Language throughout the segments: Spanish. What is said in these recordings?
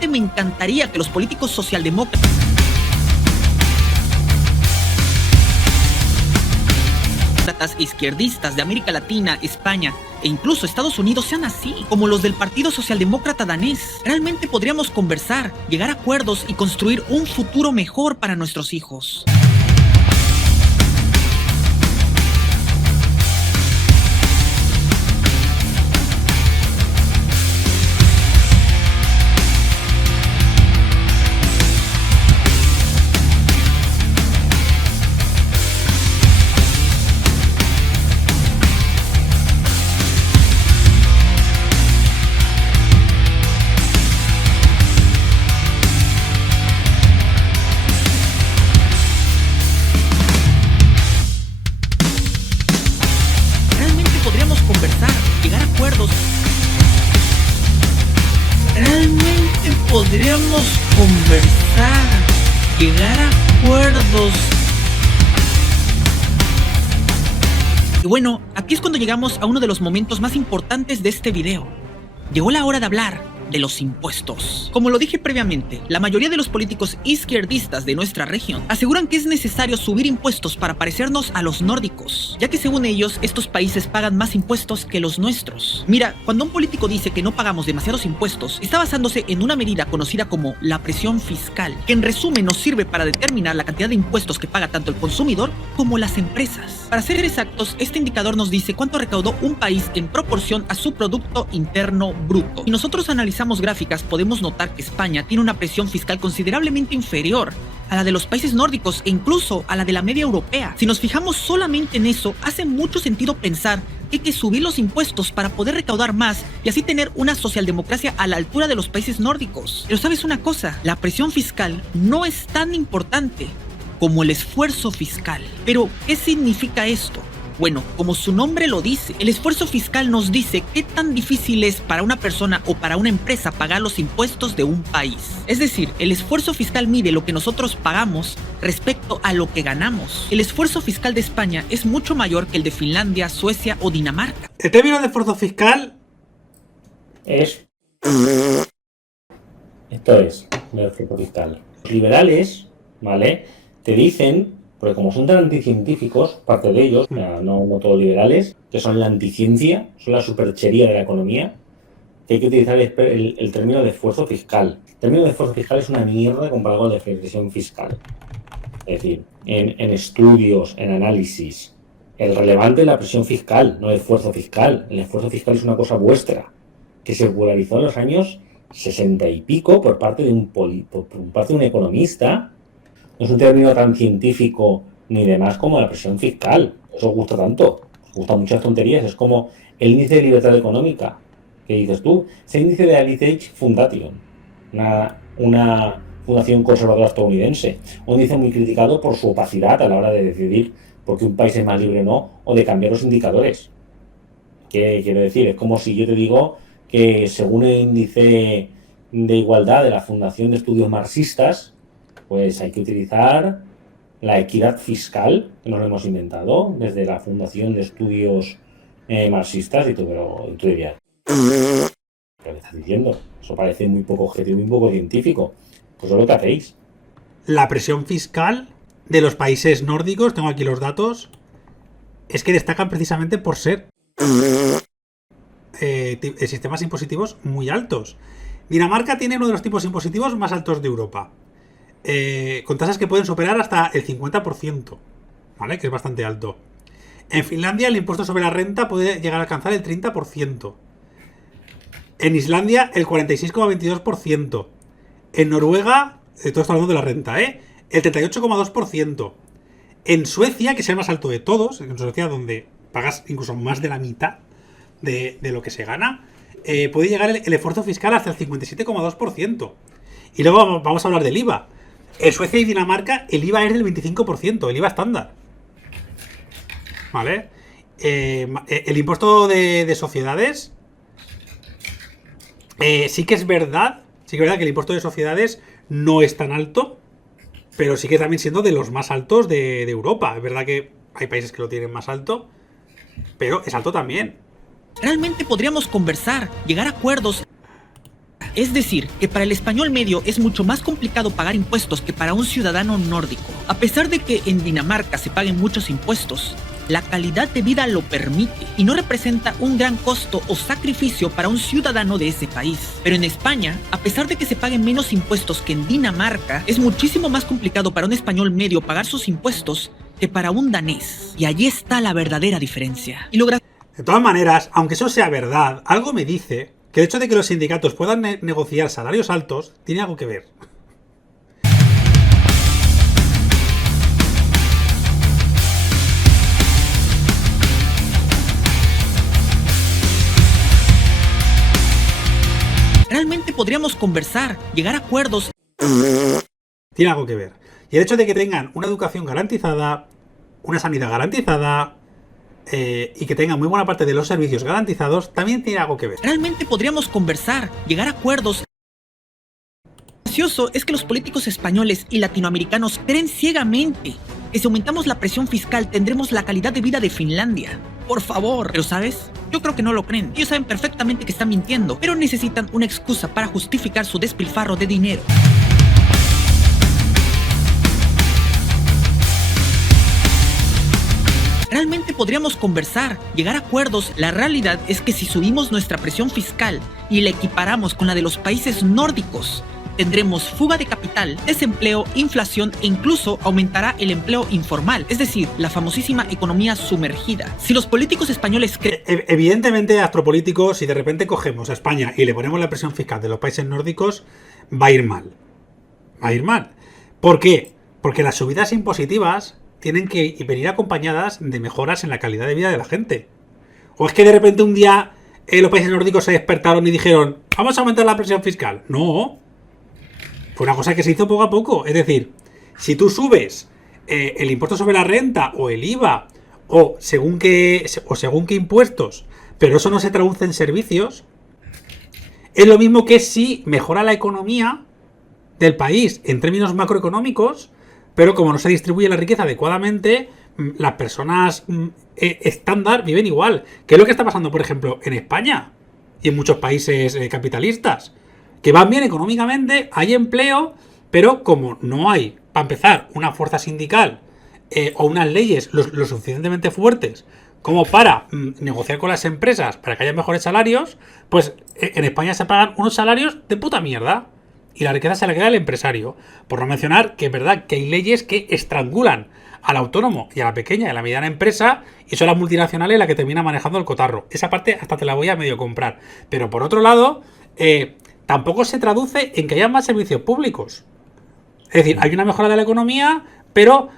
realmente me encantaría que los políticos socialdemócratas e izquierdistas de América Latina, España e incluso Estados Unidos sean así, como los del Partido Socialdemócrata danés. Realmente podríamos conversar, llegar a acuerdos y construir un futuro mejor para nuestros hijos. Realmente podríamos conversar, llegar a acuerdos. Y bueno, aquí es cuando llegamos a uno de los momentos más importantes de este video. Llegó la hora de hablar de los impuestos. Como lo dije previamente, la mayoría de los políticos izquierdistas de nuestra región aseguran que es necesario subir impuestos para parecernos a los nórdicos, ya que según ellos, estos países pagan más impuestos que los nuestros. Mira, cuando un político dice que no pagamos demasiados impuestos, está basándose en una medida conocida como la presión fiscal, que en resumen nos sirve para determinar la cantidad de impuestos que paga tanto el consumidor como las empresas. Para ser exactos, este indicador nos dice cuánto recaudó un país en proporción a su Producto Interno Bruto. Si nosotros analizamos gráficas, podemos notar que España tiene una presión fiscal considerablemente inferior a la de los países nórdicos e incluso a la de la media europea. Si nos fijamos solamente en eso, hace mucho sentido pensar que hay que subir los impuestos para poder recaudar más y así tener una socialdemocracia a la altura de los países nórdicos. Pero ¿sabes una cosa? La presión fiscal no es tan importante como el esfuerzo fiscal. Pero, ¿qué significa esto? Bueno, como su nombre lo dice, el esfuerzo fiscal nos dice qué tan difícil es para una persona o para una empresa pagar los impuestos de un país. Es decir, el esfuerzo fiscal mide lo que nosotros pagamos respecto a lo que ganamos. El esfuerzo fiscal de España es mucho mayor que el de Finlandia, Suecia o Dinamarca. El término de esfuerzo fiscal es... Esto es el esfuerzo fiscal. Los liberales, ¿vale? Te dicen... Porque como son tan anticientíficos, parte de ellos, no todos liberales, que son la anticiencia, son la superchería de la economía, que hay que utilizar el término de esfuerzo fiscal. El término de esfuerzo fiscal es una mierda comparado con la presión fiscal. Es decir, en estudios, en análisis, el relevante es la presión fiscal, no el esfuerzo fiscal. El esfuerzo fiscal es una cosa vuestra, que se popularizó en los años 60 y pico por parte de un economista. No es un término tan científico ni demás como la presión fiscal. Eso os gusta tanto. Os gustan muchas tonterías. Es como el índice de libertad económica. ¿Qué dices tú? Ese índice de Heritage Foundation, una fundación conservadora estadounidense. Un índice muy criticado por su opacidad a la hora de decidir por qué un país es más libre o no, o de cambiar los indicadores. ¿Qué quiero decir? Es como si yo te digo que según el índice de igualdad de la Fundación de Estudios Marxistas, pues hay que utilizar la equidad fiscal, que nos lo hemos inventado, desde la Fundación de Estudios Marxistas, y tú dirías, ¿qué estás diciendo? Eso parece muy poco objetivo y muy poco científico. Pues es lo que hacéis. La presión fiscal de los países nórdicos, tengo aquí los datos, es que destacan precisamente por ser sistemas impositivos muy altos. Dinamarca tiene uno de los tipos impositivos más altos de Europa. Con tasas que pueden superar hasta el 50%, ¿vale? Que es bastante alto. En Finlandia el impuesto sobre la renta puede llegar a alcanzar el 30%. En Islandia el 46,22%. En Noruega, todo está hablando de la renta, el 38,2%. En Suecia, que es el más alto de todos, en Suecia donde pagas incluso más de la mitad de lo que se gana, puede llegar el esfuerzo fiscal hasta el 57,2%. Y luego vamos a hablar del IVA. En Suecia y Dinamarca el IVA es del 25%, el IVA estándar. ¿Vale? El impuesto de sociedades, sí que es verdad que el impuesto de sociedades no es tan alto, pero sigue también siendo de los más altos de Europa. Es verdad que hay países que lo tienen más alto, pero es alto también. Realmente podríamos conversar, llegar a acuerdos. Es decir, que para el español medio es mucho más complicado pagar impuestos que para un ciudadano nórdico. A pesar de que en Dinamarca se paguen muchos impuestos, la calidad de vida lo permite y no representa un gran costo o sacrificio para un ciudadano de ese país. Pero en España, a pesar de que se paguen menos impuestos que en Dinamarca, es muchísimo más complicado para un español medio pagar sus impuestos que para un danés. Y allí está la verdadera diferencia. Y lo De todas maneras, aunque eso sea verdad, algo me dice que el hecho de que los sindicatos puedan negociar salarios altos tiene algo que ver. realmente podríamos conversar, llegar a acuerdos. Tiene algo que ver. Y el hecho de que tengan una educación garantizada, una sanidad garantizada y que tengan muy buena parte de los servicios garantizados, también tiene algo que ver. Realmente podríamos conversar, llegar a acuerdos. Lo gracioso es que los políticos españoles y latinoamericanos creen ciegamente que si aumentamos la presión fiscal tendremos la calidad de vida de Finlandia. Por favor. Pero ¿sabes? Yo creo que no lo creen. Ellos saben perfectamente que están mintiendo, pero necesitan una excusa para justificar su despilfarro de dinero. Realmente podríamos conversar, llegar a acuerdos. La realidad es que si subimos nuestra presión fiscal y la equiparamos con la de los países nórdicos, tendremos fuga de capital, desempleo, inflación e incluso aumentará el empleo informal, es decir, la famosísima economía sumergida. Si los políticos españoles creen... Evidentemente, astropolíticos, si de repente cogemos a España y le ponemos la presión fiscal de los países nórdicos, va a ir mal. Va a ir mal. ¿Por qué? Porque las subidas impositivas tienen que venir acompañadas de mejoras en la calidad de vida de la gente. ¿O es que de repente un día los países nórdicos se despertaron y dijeron vamos a aumentar la presión fiscal? No. Fue una cosa que se hizo poco a poco. Es decir, si tú subes el impuesto sobre la renta o el IVA o según qué impuestos, pero eso no se traduce en servicios, es lo mismo que si mejora la economía del país en términos macroeconómicos, pero como no se distribuye la riqueza adecuadamente, las personas estándar viven igual. ¿Qué es lo que está pasando, por ejemplo, en España y en muchos países capitalistas? Que van bien económicamente, hay empleo, pero como no hay, para empezar, una fuerza sindical o unas leyes lo suficientemente fuertes como para negociar con las empresas para que haya mejores salarios, pues en España se pagan unos salarios de puta mierda. Y la riqueza se la queda al empresario. Por no mencionar que es verdad que hay leyes que estrangulan al autónomo y a la pequeña y a la mediana empresa y son las multinacionales las que terminan manejando el cotarro. Esa parte hasta te la voy a medio comprar. Pero por otro lado, tampoco se traduce en que haya más servicios públicos. Es decir, hay una mejora de la economía, pero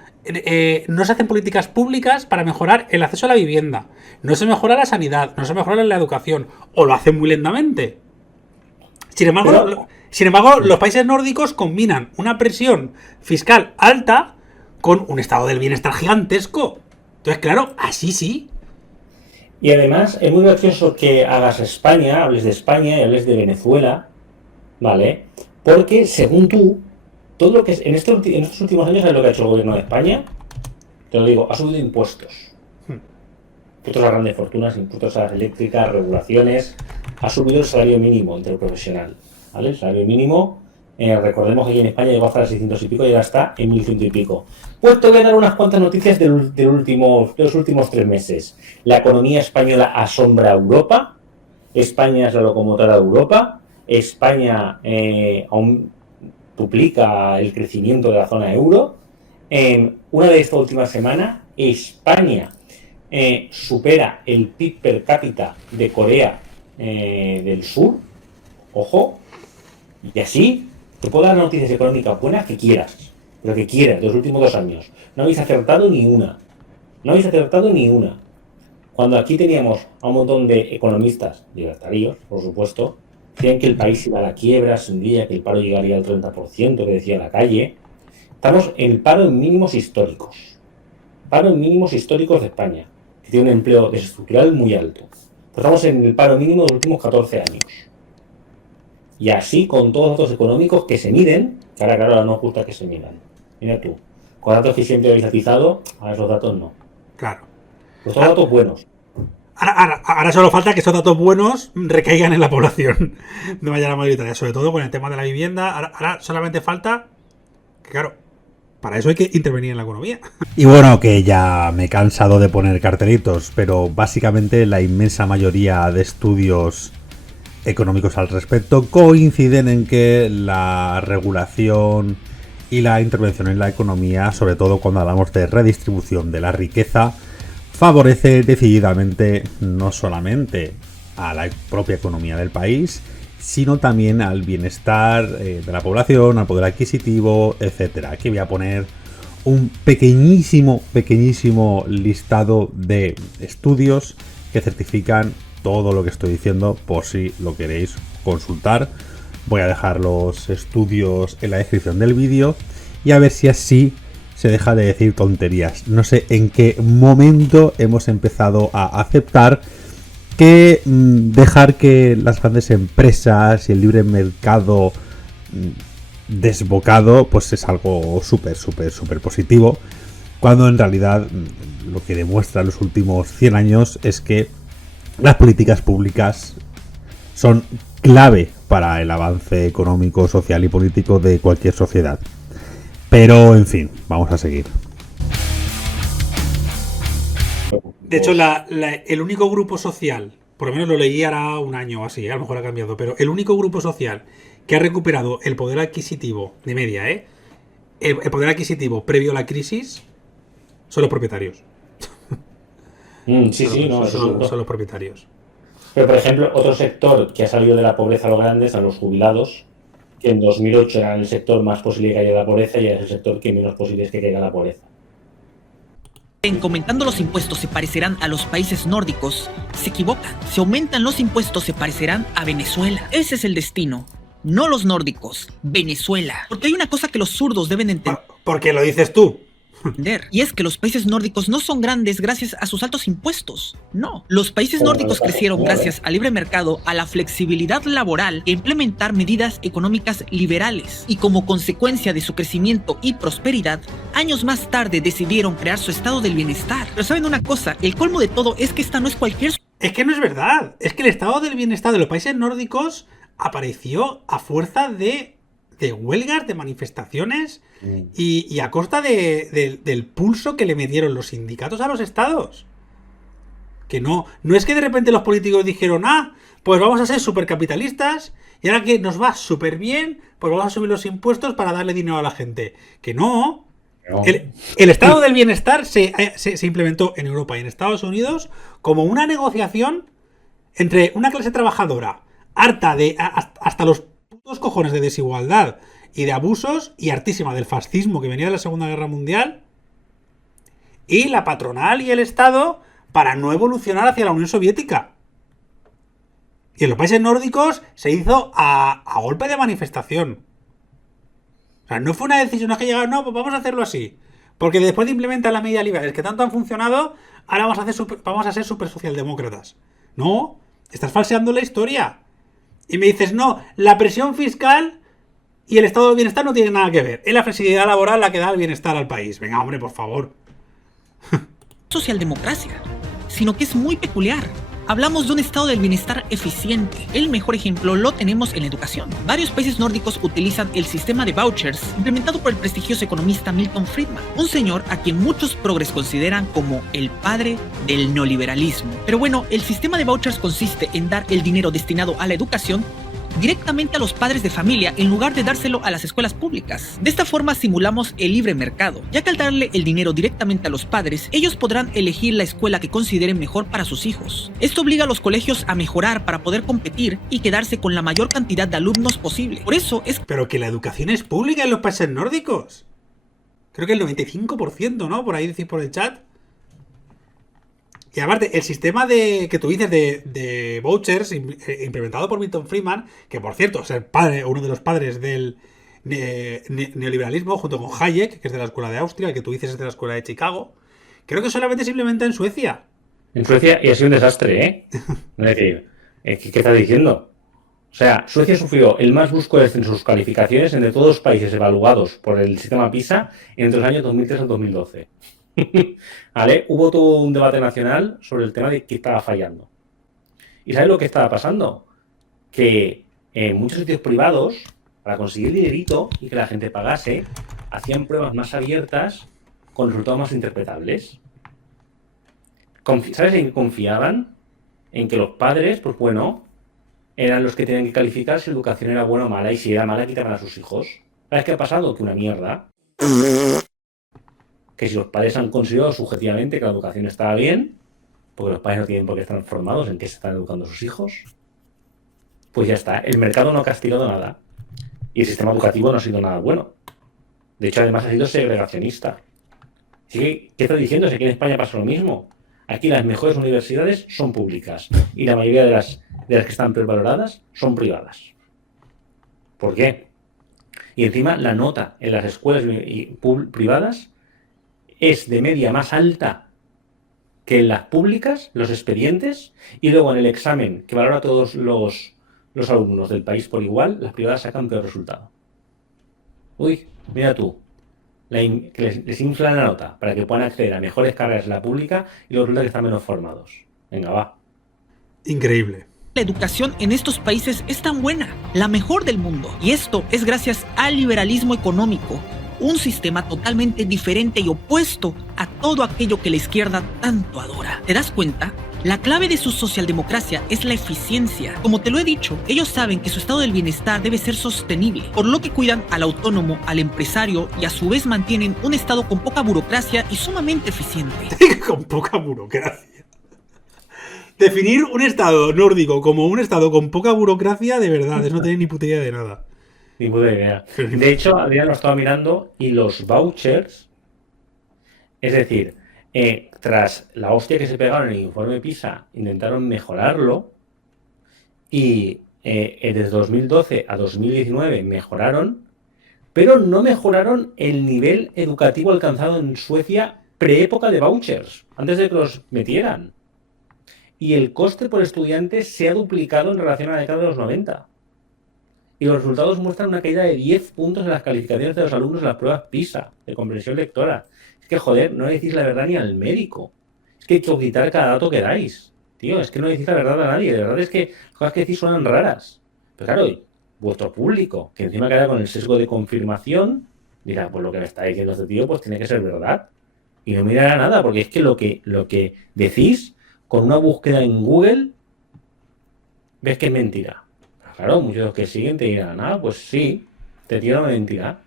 no se hacen políticas públicas para mejorar el acceso a la vivienda. No se mejora la sanidad, no se mejora la educación. O lo hacen muy lentamente. Sin embargo, los países nórdicos combinan una presión fiscal alta con un estado del bienestar gigantesco. Entonces, claro, así sí. Y además, es muy gracioso que hables de España y hables de Venezuela, ¿vale? Porque, según tú, todo lo que es en estos últimos años, ¿sabes lo que ha hecho el gobierno de España? Te lo digo, ha subido impuestos. Impuestos a grandes fortunas, impuestos a las eléctricas, regulaciones. Ha subido el salario mínimo interprofesional, ¿vale? El salario mínimo, recordemos que aquí en España llegó hasta los 600 y pico y ahora está en 1100 y pico. Pues te voy a dar unas cuantas noticias de los últimos 3 meses. La economía española asombra a Europa. España es la locomotora de Europa. España aún duplica el crecimiento de la zona euro. Una de esta última semana, España supera el PIB per cápita de Corea del Sur. Ojo. Y así te puedo dar noticias económicas buenas que quieras, pero que quieras, de los últimos 2 años. No habéis acertado ni una. Cuando aquí teníamos a un montón de economistas, libertarios, por supuesto, decían que el país iba a la quiebra, se hundía, que el paro llegaría al 30%, que decía la calle. Estamos en el paro en mínimos históricos. Paro en mínimos históricos de España, que tiene un empleo desestructural muy alto. Estamos en el paro mínimo de los últimos 14 años. Y así con todos los datos económicos que se miden, que ahora claro, no os gusta que se midan. Mira tú, con datos que siempre habéis atizado, a esos datos no. Claro. Pues son datos buenos. Ahora solo falta que esos datos buenos recaigan en la población de manera mayoritaria, sobre todo con el tema de la vivienda. Ahora solamente falta que, claro, para eso hay que intervenir en la economía. Y bueno, que ya me he cansado de poner cartelitos, pero básicamente la inmensa mayoría de estudios económicos al respecto coinciden en que la regulación y la intervención en la economía, sobre todo cuando hablamos de redistribución de la riqueza, favorece decididamente no solamente a la propia economía del país, sino también al bienestar de la población, al poder adquisitivo, etcétera. Aquí voy a poner un pequeñísimo listado de estudios que certifican todo lo que estoy diciendo, por si lo queréis consultar. Voy a dejar los estudios en la descripción del vídeo y a ver si así se deja de decir tonterías. No sé en qué momento hemos empezado a aceptar que dejar que las grandes empresas y el libre mercado desbocado pues es algo súper positivo, cuando en realidad lo que demuestra los últimos 100 años es que las políticas públicas son clave para el avance económico, social y político de cualquier sociedad. Pero, en fin, vamos a seguir. De hecho, el único grupo social, por lo menos lo leí ahora un año o así, a lo mejor ha cambiado, pero el único grupo social que ha recuperado el poder adquisitivo de media, el poder adquisitivo previo a la crisis, son los propietarios. Son los propietarios. Pero, por ejemplo, otro sector que ha salido de la pobreza a lo grande son los jubilados, que en 2008 era el sector más posible que caiga la pobreza y es el sector que menos posible es que caiga la pobreza. En comentando los impuestos se parecerán a los países nórdicos, se equivocan. Si aumentan los impuestos se parecerán a Venezuela. Ese es el destino. No los nórdicos, Venezuela. Porque hay una cosa que los zurdos deben entender. Porque lo dices tú. Y es que los países nórdicos no son grandes gracias a sus altos impuestos. No, los países nórdicos crecieron gracias al libre mercado, a la flexibilidad laboral e implementar medidas económicas liberales. Y como consecuencia de su crecimiento y prosperidad, años más tarde decidieron crear su estado del bienestar. Pero ¿saben una cosa? El colmo de todo es que esta no es cualquier... Es que no es verdad. Es que el estado del bienestar de los países nórdicos apareció a fuerza de huelgas, de manifestaciones y a costa del pulso que le metieron los sindicatos a los estados. Que no es que de repente los políticos dijeron, pues vamos a ser supercapitalistas y ahora que nos va súper bien, pues vamos a subir los impuestos para darle dinero a la gente. Que no. El estado del bienestar se implementó en Europa y en Estados Unidos como una negociación entre una clase trabajadora harta de hasta los putos cojones de desigualdad y de abusos y hartísima del fascismo que venía de la Segunda Guerra Mundial, y la patronal y el Estado para no evolucionar hacia la Unión Soviética. Y en los países nórdicos se hizo a golpe de manifestación. O sea, no fue una decisión, no es que llegaron, no, pues vamos a hacerlo así. Porque después de implementar las medidas liberales que tanto han funcionado, ahora vamos a ser súper socialdemócratas. No, estás falseando la historia. Y me dices, no, la presión fiscal y el estado del bienestar no tienen nada que ver. Es la flexibilidad laboral la que da el bienestar al país. Venga, hombre, por favor. Socialdemocracia, sino que es muy peculiar. Hablamos de un estado del bienestar eficiente. El mejor ejemplo lo tenemos en la educación. Varios países nórdicos utilizan el sistema de vouchers implementado por el prestigioso economista Milton Friedman, un señor a quien muchos progres consideran como el padre del neoliberalismo. Pero bueno, el sistema de vouchers consiste en dar el dinero destinado a la educación directamente a los padres de familia en lugar de dárselo a las escuelas públicas. De esta forma simulamos el libre mercado, ya que al darle el dinero directamente a los padres, ellos podrán elegir la escuela que consideren mejor para sus hijos. Esto obliga a los colegios a mejorar para poder competir y quedarse con la mayor cantidad de alumnos posible. Por eso es... Pero que la educación es pública en los países nórdicos. Creo que el 95%, ¿no? Por ahí decís por el chat. Y aparte, el sistema que tú dices de vouchers implementado por Milton Friedman, que por cierto es uno de los padres del neoliberalismo, junto con Hayek, que es de la escuela de Austria, el que tú dices es de la escuela de Chicago, creo que solamente se implementa en Suecia. En Suecia, y ha sido un desastre, ¿eh? Es decir, ¿qué estás diciendo? O sea, Suecia sufrió el más brusco descenso en sus calificaciones entre todos los países evaluados por el sistema PISA entre los años 2003 al 2012. ¿Vale? Hubo todo un debate nacional sobre el tema de qué estaba fallando. ¿Y sabes lo que estaba pasando? Que en muchos sitios privados, para conseguir dinerito y que la gente pagase, hacían pruebas más abiertas con resultados más interpretables. ¿Sabes en qué confiaban? En que los padres, pues bueno, eran los que tenían que calificar si la educación era buena o mala, y si era mala quitaban a sus hijos. ¿Sabes qué ha pasado? Que una mierda. Que si los padres han considerado subjetivamente que la educación estaba bien, porque los padres no tienen por qué estar informados en qué se están educando sus hijos, pues ya está. El mercado no ha castigado nada. Y el sistema educativo no ha sido nada bueno. De hecho, además ha sido segregacionista. ¿Qué está diciendo? Si aquí en España pasa lo mismo. Aquí las mejores universidades son públicas y la mayoría de las que están prevaloradas son privadas. ¿Por qué? Y encima la nota en las escuelas privadas es de media más alta que en las públicas, los expedientes, y luego en el examen que valora a todos los alumnos del país por igual, las privadas sacan peor resultado. Uy, mira tú, que les inflan la nota para que puedan acceder a mejores carreras en la pública y luego resulta que están menos formados. Venga, va. Increíble. La educación en estos países es tan buena, la mejor del mundo. Y esto es gracias al liberalismo económico, un sistema totalmente diferente y opuesto a todo aquello que la izquierda tanto adora. ¿Te das cuenta? La clave de su socialdemocracia es la eficiencia. Como te lo he dicho, ellos saben que su estado del bienestar debe ser sostenible, por lo que cuidan al autónomo, al empresario y a su vez mantienen un estado con poca burocracia y sumamente eficiente. Con poca burocracia. Definir un estado nórdico como un estado con poca burocracia, de verdad, es no tener ni puta idea de nada. Ni puta idea. De hecho, Adrián lo estaba mirando y los vouchers, es decir, tras la hostia que se pegaron en el informe PISA, intentaron mejorarlo y desde 2012 a 2019 mejoraron, pero no mejoraron el nivel educativo alcanzado en Suecia pre-época de vouchers, antes de que los metieran. Y el coste por estudiante se ha duplicado en relación a la década de los 90. Y los resultados muestran una caída de 10 puntos en las calificaciones de los alumnos en las pruebas PISA, de comprensión lectora. Es que, joder, no le decís la verdad ni al médico. Es que hay que quitar cada dato que dais. Tío, es que no le decís la verdad a nadie. De verdad es que las cosas que decís suenan raras. Pero claro, vuestro público, que encima queda con el sesgo de confirmación, dirá, pues lo que me está diciendo este tío, pues tiene que ser verdad. Y no mirará nada, porque es que lo que decís, con una búsqueda en Google, ves que es mentira. Pero claro, muchos de los que siguen te dirán, pues sí, te tira una mentira.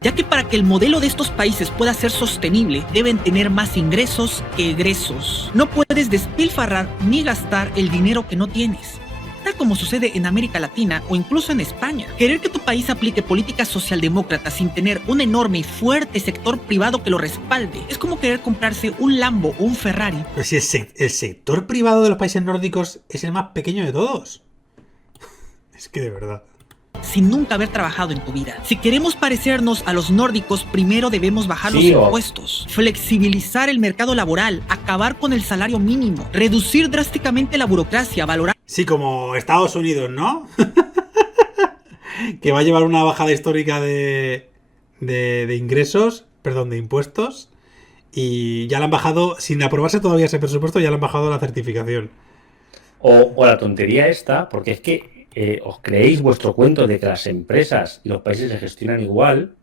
Ya que para que el modelo de estos países pueda ser sostenible, deben tener más ingresos que egresos. No puedes despilfarrar ni gastar el dinero que no tienes. Tal como sucede en América Latina o incluso en España. Querer que tu país aplique políticas socialdemócratas sin tener un enorme y fuerte sector privado que lo respalde es como querer comprarse un Lambo o un Ferrari. Pero si el sector privado de los países nórdicos es el más pequeño de todos. Es que de verdad. Sin nunca haber trabajado en tu vida. Si queremos parecernos a los nórdicos, primero debemos bajar los impuestos, flexibilizar el mercado laboral, acabar con el salario mínimo, reducir drásticamente la burocracia, valorar... Sí, como Estados Unidos, ¿no? Que va a llevar una bajada histórica de ingresos, perdón, de impuestos, y ya le han bajado, sin aprobarse todavía ese presupuesto, ya le han bajado la certificación. O la tontería esta, porque es que os creéis vuestro cuento de que las empresas y los países se gestionan igual,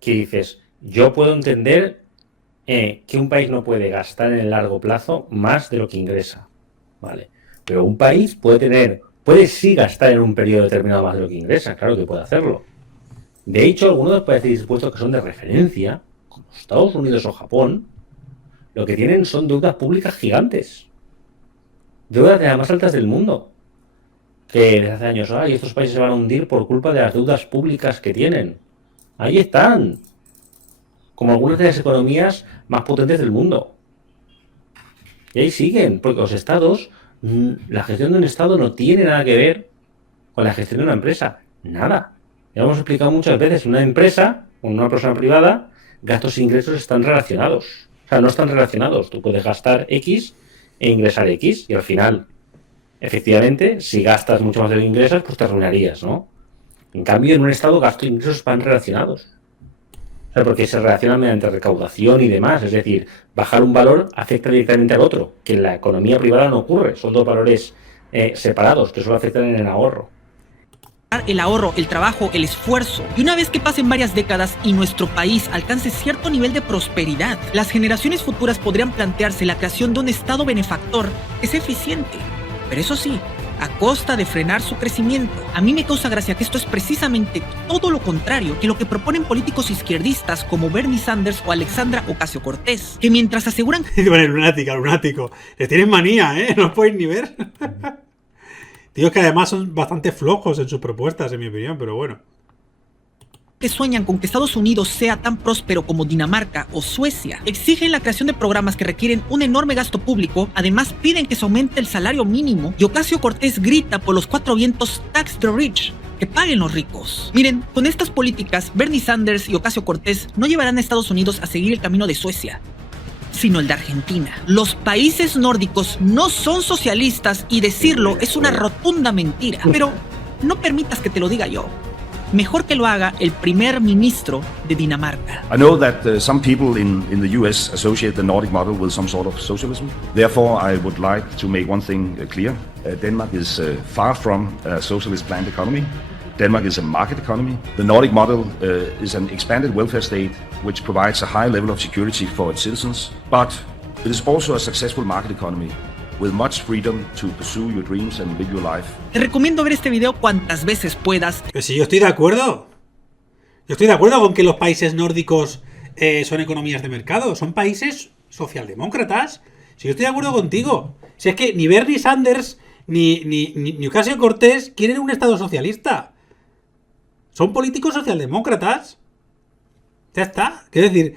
que dices, yo puedo entender que un país no puede gastar en el largo plazo más de lo que ingresa, ¿vale? Pero un país puede sí gastar en un periodo determinado más de lo que ingresa, claro que puede hacerlo. De hecho, algunos de los países dispuestos que son de referencia, como Estados Unidos o Japón, lo que tienen son deudas públicas gigantes. Deudas de las más altas del mundo. Que desde hace años, y estos países se van a hundir por culpa de las deudas públicas que tienen. Ahí están. Como algunas de las economías más potentes del mundo. Y ahí siguen, porque los estados, la gestión de un estado no tiene nada que ver con la gestión de una empresa. Nada. Ya hemos explicado muchas veces, una empresa, con una persona privada, gastos e ingresos están relacionados. O sea, no están relacionados. Tú puedes gastar X e ingresar X, y al final... Efectivamente, si gastas mucho más de lo que ingresas, pues te arruinarías, ¿no? En cambio, en un estado, gasto e ingresos van relacionados. O sea, porque se relaciona mediante recaudación y demás. Es decir, bajar un valor afecta directamente al otro, que en la economía privada no ocurre. Son dos valores separados que solo afectan en el ahorro. El ahorro, el trabajo, el esfuerzo. Y una vez que pasen varias décadas y nuestro país alcance cierto nivel de prosperidad, las generaciones futuras podrían plantearse la creación de un estado benefactor que sea eficiente. Pero eso sí, a costa de frenar su crecimiento. A mí me causa gracia que esto es precisamente todo lo contrario que lo que proponen políticos izquierdistas como Bernie Sanders o Alexandra Ocasio-Cortez, que mientras aseguran Bueno, lunático. Les tienen manía, ¿eh? No os podéis ni ver. Tíos que además son bastante flojos en sus propuestas, en mi opinión, pero bueno. que sueñan con que Estados Unidos sea tan próspero como Dinamarca o Suecia, exigen la creación de programas que requieren un enorme gasto público, además piden que se aumente el salario mínimo, y Ocasio-Cortez grita por los cuatro vientos "tax the rich", que paguen los ricos. Miren, con estas políticas, Bernie Sanders y Ocasio-Cortez no llevarán a Estados Unidos a seguir el camino de Suecia, sino el de Argentina. Los países nórdicos no son socialistas y decirlo es una rotunda mentira. Pero no permitas que te lo diga yo. Mejor que lo haga el primer ministro de Dinamarca. I know that some people in the US associate the Nordic model with some sort of socialism. Therefore, I would like to make one thing clear. Denmark is far from a socialist planned economy. Denmark is a market economy. The Nordic model is an expanded welfare state which provides a high level of security for its citizens, but it is also a successful market economy with much freedom to pursue your dreams and live your life. Te recomiendo ver este video cuantas veces puedas. Pero si yo estoy de acuerdo. Yo estoy de acuerdo con que los países nórdicos son economías de mercado. Son países socialdemócratas. Si yo estoy de acuerdo contigo. Si es que ni Bernie Sanders ni Ocasio-Cortez quieren un estado socialista. Son políticos socialdemócratas. Ya está. Quiero decir,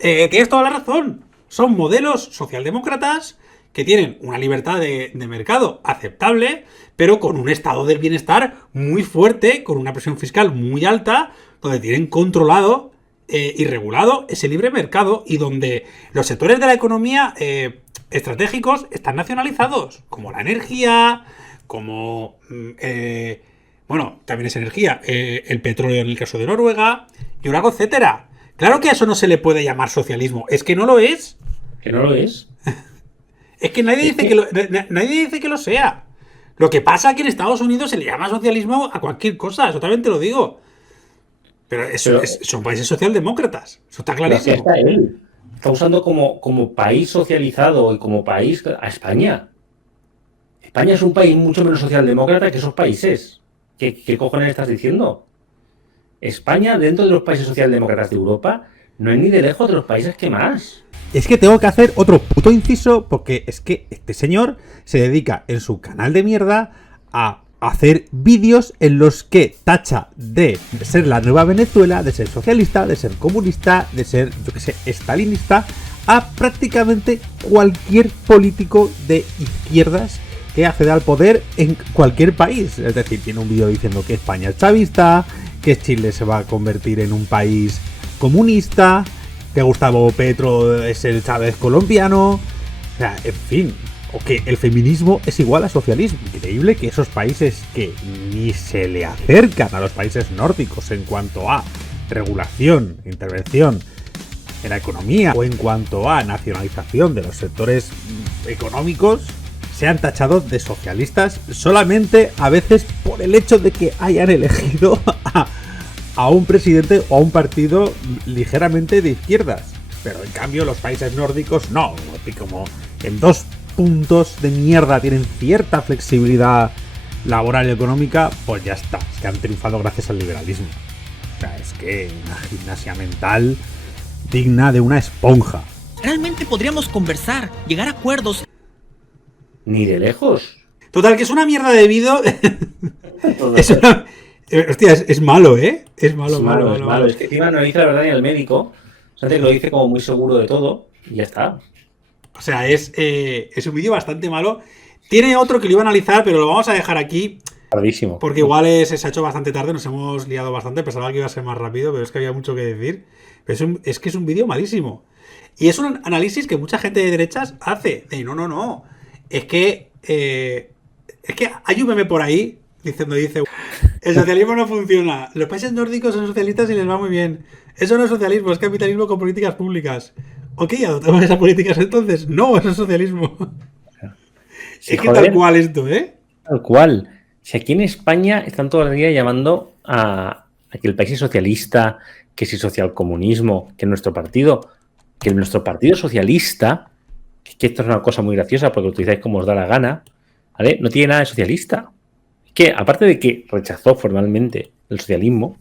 tienes toda la razón. Son modelos socialdemócratas que tienen una libertad de mercado aceptable, pero con un estado del bienestar muy fuerte, con una presión fiscal muy alta, donde tienen controlado y regulado ese libre mercado y donde los sectores de la economía estratégicos están nacionalizados, como la energía, como... bueno, también es energía, el petróleo en el caso de Noruega, y un largo etcétera. Claro que a eso no se le puede llamar socialismo, es que no lo es. ¿Que no lo es? Es que nadie dice que lo sea. Lo que pasa es que en Estados Unidos se le llama socialismo a cualquier cosa, eso también te lo digo. Pero son países socialdemócratas, eso está clarísimo. Está él. Está usando como país socializado y como país a España. España es un país mucho menos socialdemócrata que esos países. ¿Qué cojones estás diciendo? España, dentro de los países socialdemócratas de Europa, no es ni de lejos de los países que más. Es que tengo que hacer otro puto inciso porque es que este señor se dedica en su canal de mierda a hacer vídeos en los que tacha de ser la nueva Venezuela, de ser socialista, de ser comunista, de ser, yo que sé, estalinista, a prácticamente cualquier político de izquierdas que acceda al poder en cualquier país. Es decir, tiene un vídeo diciendo que España es chavista, que Chile se va a convertir en un país comunista, que Gustavo Petro es el Chávez colombiano, o sea, en fin, o que el feminismo es igual a socialismo. Increíble que esos países que ni se le acercan a los países nórdicos en cuanto a regulación, intervención en la economía o en cuanto a nacionalización de los sectores económicos, sean tachados de socialistas solamente a veces por el hecho de que hayan elegido a un presidente o a un partido ligeramente de izquierdas. Pero en cambio los países nórdicos no, y como en dos puntos de mierda tienen cierta flexibilidad laboral y económica, pues ya está, es que han triunfado gracias al liberalismo. O sea, es que una gimnasia mental digna de una esponja. Realmente podríamos conversar, llegar a acuerdos. Ni de lejos. Total, que es una mierda de vídeo. Hostia, es malo, ¿eh? Es malo. Es que encima no le dice la verdad ni al médico. Antes lo dice como muy seguro de todo y ya está. O sea, es un vídeo bastante malo. Tiene otro que lo iba a analizar, pero lo vamos a dejar aquí. Tardísimo. Porque igual se ha hecho bastante tarde, nos hemos liado bastante. Pensaba que iba a ser más rápido, pero es que había mucho que decir. Pero es que es un vídeo malísimo. Y es un análisis que mucha gente de derechas hace. De no. Es que hay un meme por ahí dice, el socialismo no funciona. Los países nórdicos son socialistas y les va muy bien. Eso no es socialismo, es capitalismo con políticas públicas. Ok, adoptamos esas políticas entonces. No, eso es socialismo. Sí, es que joder, tal cual esto, ¿eh? tal cual. Si aquí en España están todo el día llamando a que el país es socialista, que si socialcomunismo, que nuestro partido socialista, que esto es una cosa muy graciosa porque lo utilizáis como os da la gana, ¿vale? No tiene nada de socialista. Que aparte de que rechazó formalmente el socialismo,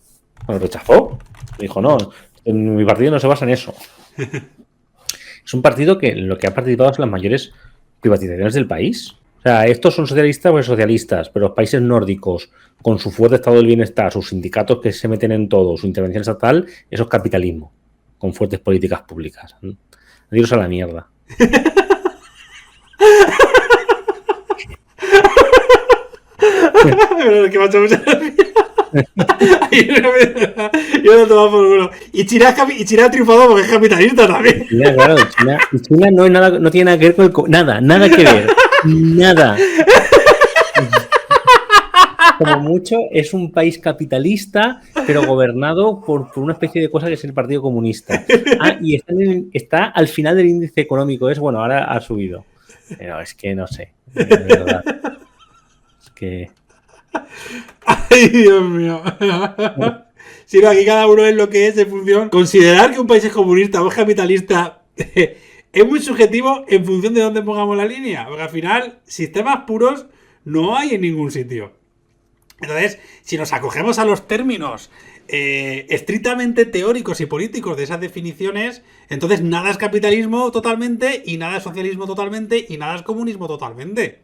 bueno, rechazó, dijo, no, en mi partido no se basa en eso. Es un partido que lo que ha participado es las mayores privatizaciones del país. O sea, estos son socialistas, pues socialistas, pero los países nórdicos, con su fuerte estado del bienestar, sus sindicatos que se meten en todo, su intervención estatal, eso es capitalismo, con fuertes políticas públicas. Adiós a la mierda. Pero es que me ha hecho mucha gracia. Yo lo tomo por culo. Y China ha triunfado porque es capitalista también. China, claro, China no, es nada, no tiene nada que ver con nada que ver. Nada. Como mucho es un país capitalista, pero gobernado por una especie de cosa que es el Partido Comunista. Ah, y está al final del índice económico. Bueno, ahora ha subido. Pero es que no sé. De verdad. Es que... Ay, Dios mío. Si no, aquí cada uno es lo que es en función. Considerar que un país es comunista o es capitalista es muy subjetivo en función de dónde pongamos la línea. Porque al final, sistemas puros no hay en ningún sitio. Entonces, si nos acogemos a los términos estrictamente teóricos y políticos de esas definiciones, entonces nada es capitalismo totalmente, y nada es socialismo totalmente, y nada es comunismo totalmente.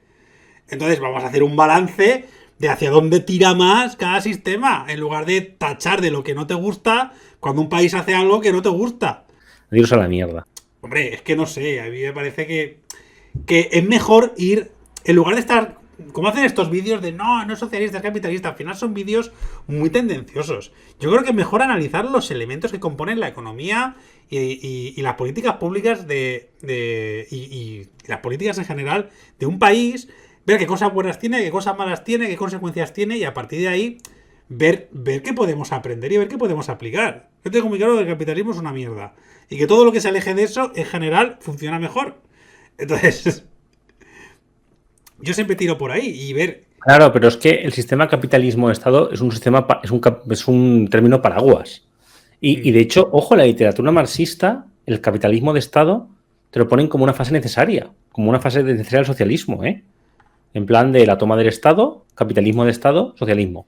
Entonces vamos a hacer un balance de hacia dónde tira más cada sistema, en lugar de tachar de lo que no te gusta cuando un país hace algo que no te gusta. Adiós a la mierda. Hombre, es que no sé, a mí me parece que es mejor ir, en lugar de estar, como hacen estos vídeos de no es socialista, es capitalista, al final son vídeos muy tendenciosos. Yo creo que es mejor analizar los elementos que componen la economía y las políticas públicas y las políticas en general de un país, ver qué cosas buenas tiene, qué cosas malas tiene, qué consecuencias tiene, y a partir de ahí ver qué podemos aprender y ver qué podemos aplicar. Yo tengo muy claro que el capitalismo es una mierda y que todo lo que se aleje de eso, en general, funciona mejor. Entonces, yo siempre tiro por ahí y ver... Claro, pero es que el sistema capitalismo-estado es un sistema, es un término paraguas. Y de hecho, ojo, la literatura marxista, el capitalismo de Estado, te lo ponen como una fase necesaria, como una fase necesaria del socialismo, ¿eh? En plan de la toma del Estado, capitalismo de Estado, socialismo.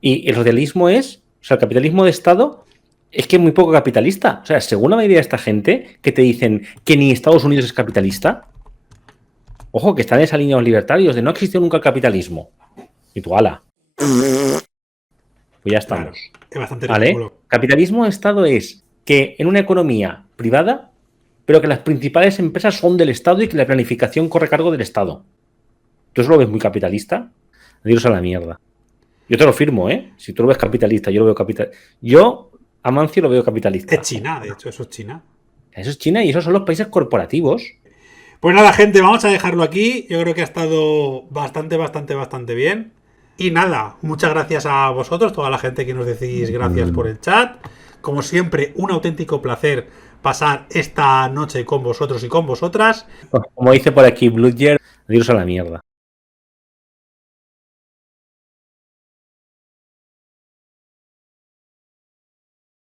Y el socialismo o sea, el capitalismo de Estado es que es muy poco capitalista. O sea, según la mayoría de esta gente que te dicen que ni Estados Unidos es capitalista, ojo, que están en esa línea los libertarios de no existió nunca el capitalismo. Y tú, ala. Pues ya estamos. Claro, es bastante ¿Vale? ridículo. Capitalismo de Estado es que en una economía privada, pero que las principales empresas son del Estado y que la planificación corre a cargo del Estado. ¿Tú eso lo ves muy capitalista? Adiós a la mierda. Yo te lo firmo, ¿eh? Si tú lo ves capitalista, yo lo veo capitalista. Yo, Amancio, lo veo capitalista. Es China, de hecho, eso es China. Eso es China y esos son los países corporativos. Pues nada, gente, vamos a dejarlo aquí. Yo creo que ha estado bastante bien. Y nada, muchas gracias a vosotros, toda la gente que nos decís gracias por el chat. Como siempre, un auténtico placer pasar esta noche con vosotros y con vosotras. Como dice por aquí Bludger, adiós a la mierda.